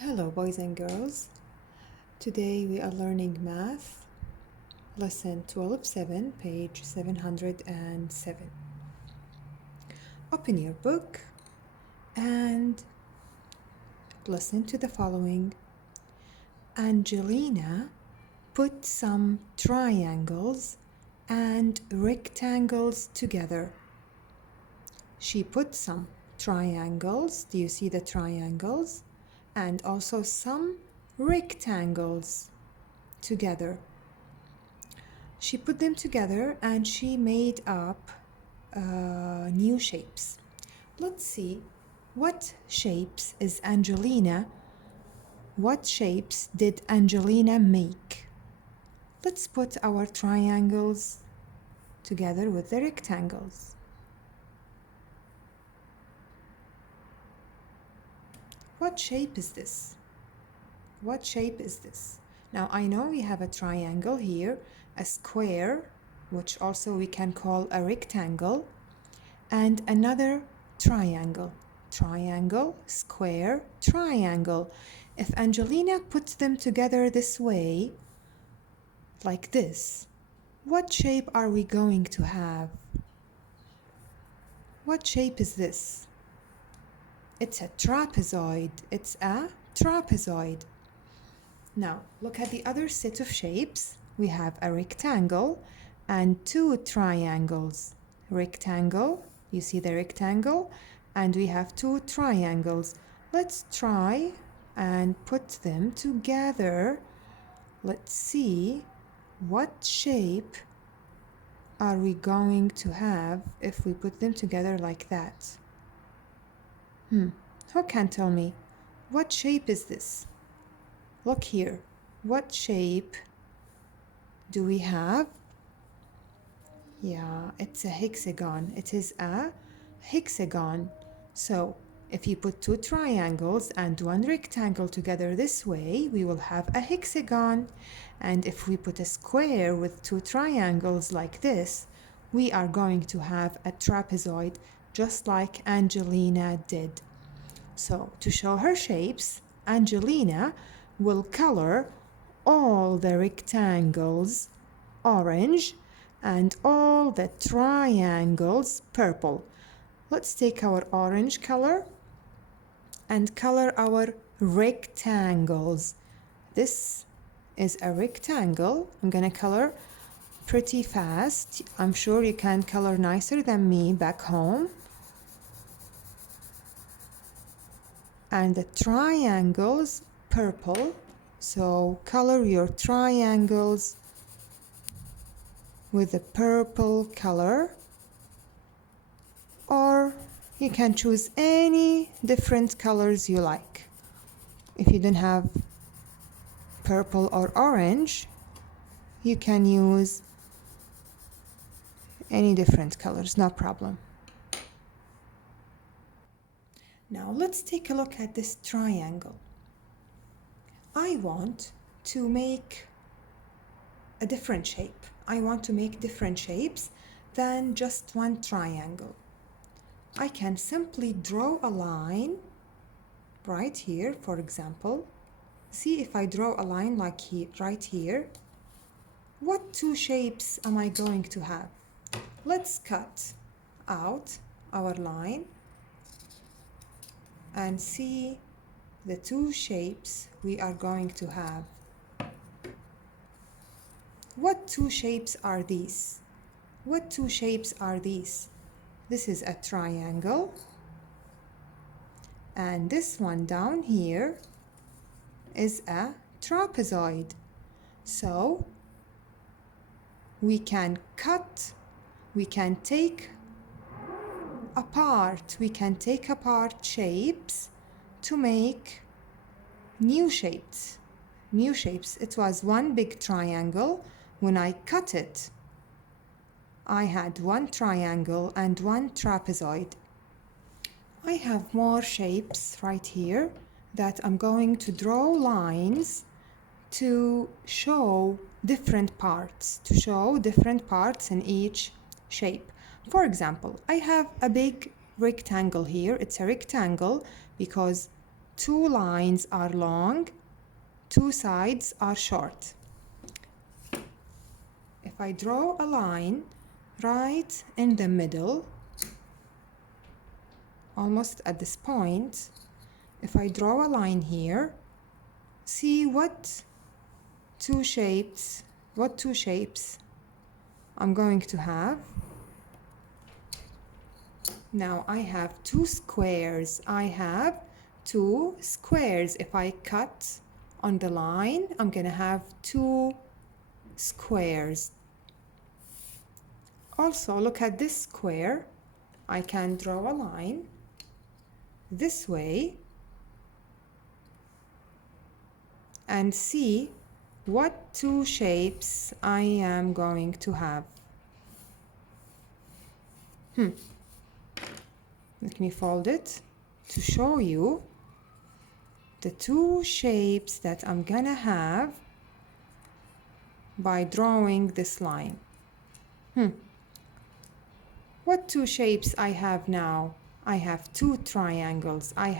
Hello, boys and girls. Today we are learning math, lesson 12-7, page 707. Open your book and listen to the following. Angelina put some triangles and rectangles together. She put some triangles. Do you see the triangles? And also some rectangles together. She put them together and she made up new shapes. Let's see what shapes did Angelina make? Let's put our triangles together with the rectangles. What shape is this? What shape is this? Now I know we have a triangle here, a square, which also we can call a rectangle, and another triangle. Triangle, square, triangle. If Angelina puts them together this way, like this, what shape are we going to have? What shape is this? It's a trapezoid. It's a trapezoid. Now, look at the other set of shapes. We have a rectangle and two triangles. Rectangle, you see the rectangle, and we have two triangles. Let's try and put them together. Let's see what shape are we going to have if we put them together like that. Who can tell me? What shape is this? Look here. What shape do we have? Yeah, it's a hexagon. It is a hexagon. So if you put two triangles and one rectangle together this way, we will have a hexagon. And if we put a square with two triangles like this, we are going to have a trapezoid, just like Angelina did. So to show her shapes, Angelina will color all the rectangles orange and all the triangles purple. Let's take our orange color and color our rectangles. This is a rectangle. I'm gonna color pretty fast. I'm sure you can color nicer than me back home. And the triangles purple, so color your triangles with the purple color, or you can choose any different colors you like. If you don't have purple or orange, you can use any different colors, no problem. Now let's take a look at this triangle. I want to make a different shape. I want to make different shapes than just one triangle. I can simply draw a line right here, for example. See, if I draw a line like here, right here, what two shapes am I going to have? Let's cut out our line and see the two shapes we are going to have. What two shapes are these? What two shapes are these? This is a triangle, and this one down here is a trapezoid. So we can take apart shapes to make new shapes. It was one big triangle. When I cut it, I had one triangle and one trapezoid. I have more shapes right here that I'm going to draw lines to show different parts, in each shape. For example, I have a big rectangle here. It's a rectangle because two lines are long, two sides are short. If I draw a line right in the middle, almost at this point, if I draw a line here, see what two shapes I'm going to have. Now I have two squares. If I cut on the line, I'm gonna have two squares. Also, look at this square. I can draw a line this way and see what two shapes I am going to have. Let me fold it to show you the two shapes that I'm gonna have by drawing this line. What two shapes I have now? I have two triangles. I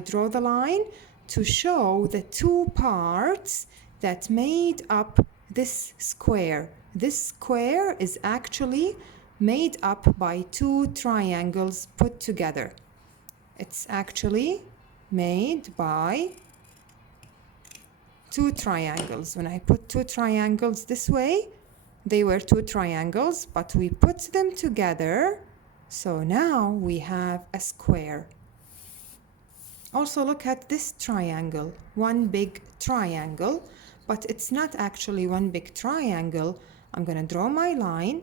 draw the line to show the two parts that made up this square. This square is actually made up by two triangles put together. It's actually made by two triangles. When I put two triangles this way, they were two triangles, but we put them together, so now we have a square. Also, look at this triangle, one big triangle, but it's not actually one big triangle. I'm going to draw my line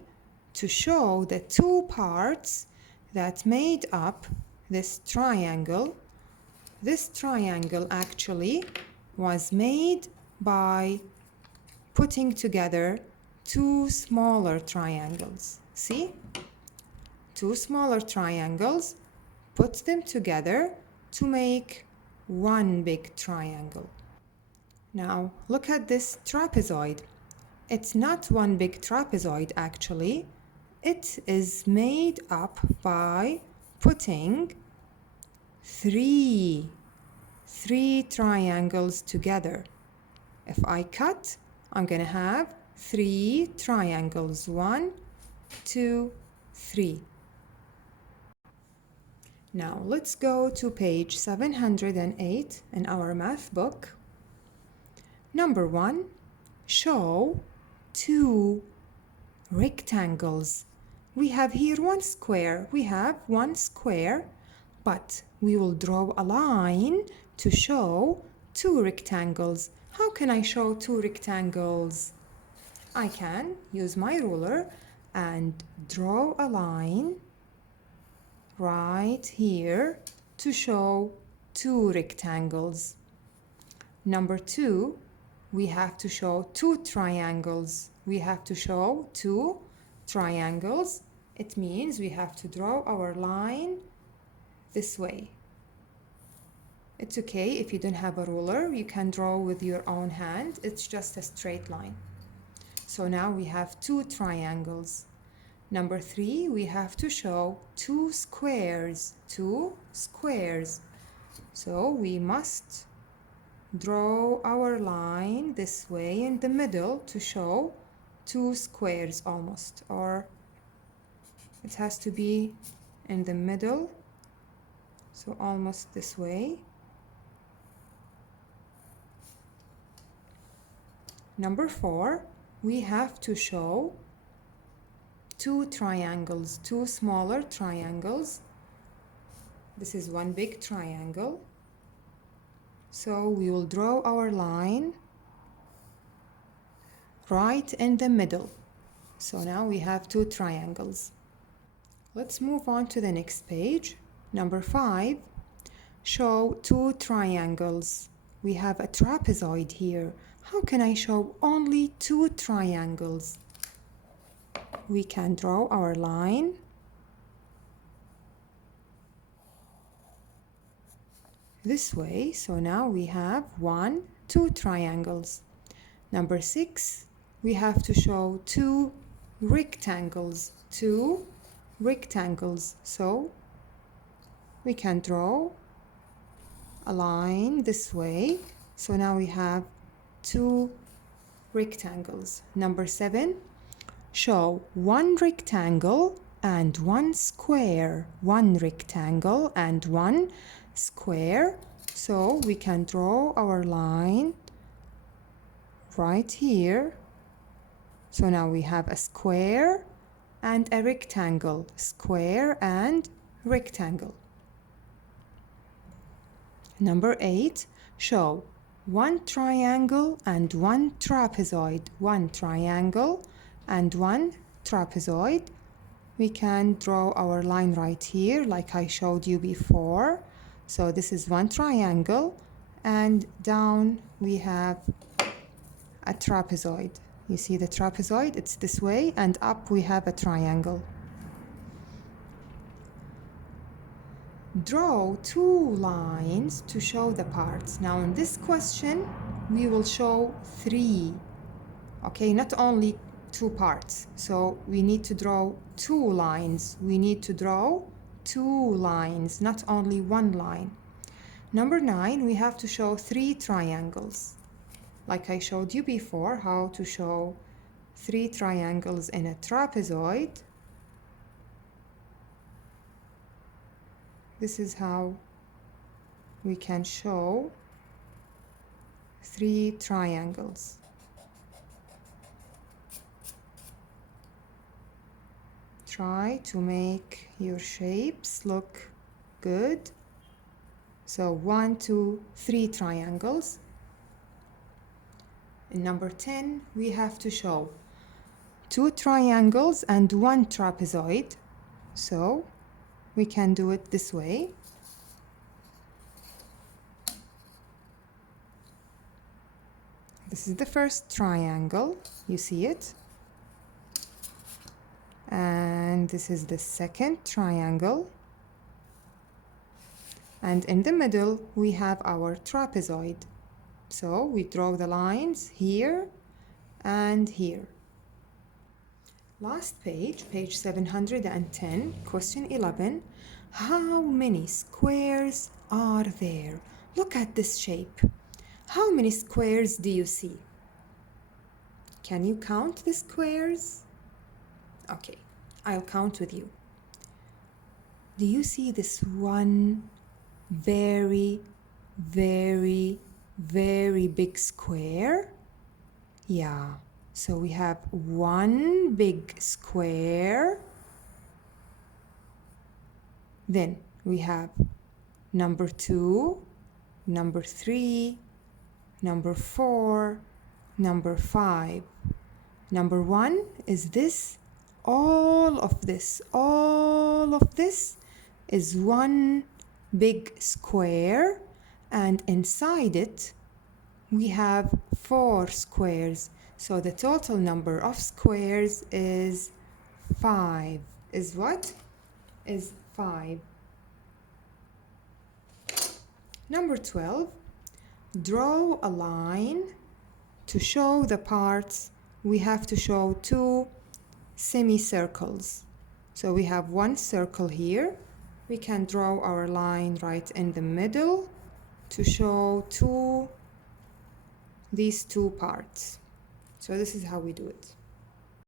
to show the two parts that made up this triangle. This triangle actually was made by putting together two smaller triangles. See? Two smaller triangles, put them together to make one big triangle. Now look at this trapezoid. It's not one big trapezoid actually. It is made up by putting three triangles together. If I cut, I'm gonna have three triangles. 1, 2, 3. Now let's go to page 708 in our math book. Number 1, show two rectangles. We have here one square. But we will draw a line to show two rectangles. How can I show two rectangles? I can use my ruler and draw a line right here to show two rectangles. Number 2, we have to show two triangles. It means we have to draw our line this way. It's okay if you don't have a ruler, you can draw with your own hand. It's just a straight line. So now we have two triangles. Number 3, we have to show two squares. So we must draw our line this way in the middle to show two squares almost, or it has to be in the middle, so almost this way. Number 4, we have to show two triangles, two smaller triangles. This is one big triangle. So we will draw our line right in the middle. So now we have two triangles. Let's move on to the next page. Number 5, show two triangles. We have a trapezoid here. How can I show only two triangles? We can draw our line this way. So now we have 1, 2 triangles. Number 6, we have to show two rectangles. So we can draw a line this way. So now we have two rectangles. Number 7, show one rectangle and one square. One rectangle and one square. So we can draw our line right here. So now we have a square and a rectangle. Square and rectangle. Number 8, show one triangle and one trapezoid. One triangle and one trapezoid. We can draw our line right here like I showed you before. So this is one triangle, and down we have a trapezoid. You see the trapezoid? It's this way, and up we have a triangle. Draw two lines to show the parts. Now in this question, we will show 3. Okay, not only 2 parts. So we need to draw 2 lines. We need to draw 2 lines, not only 1 line. Number 9, we have to show 3 triangles. Like I showed you before, how to show 3 triangles in a trapezoid. This is how we can show 3 triangles. Try to make your shapes look good. So 1, 2, 3 triangles. In number 10, we have to show 2 triangles and 1 trapezoid. So we can do it this way. This is the first triangle, you see it. And this is the second triangle. And in the middle, we have our trapezoid. So we draw the lines here and here. Last page, page 710, question 11. How many squares are there? Look at this shape. How many squares do you see? Can you count the squares? Okay, I'll count with you. Do you see this one very, very, very big square? Yeah. So we have one big square. Then we have number 2, number 3, number 4, number 5. Number 1 is this. All of this is one big square, and inside it we have 4 squares. So the total number of squares is 5. Is what? Is 5. Number 12, draw a line. To show the parts, we have to show 2 semicircles. So we have 1 circle here. We can draw our line right in the middle to show these 2 parts. So this is how we do it.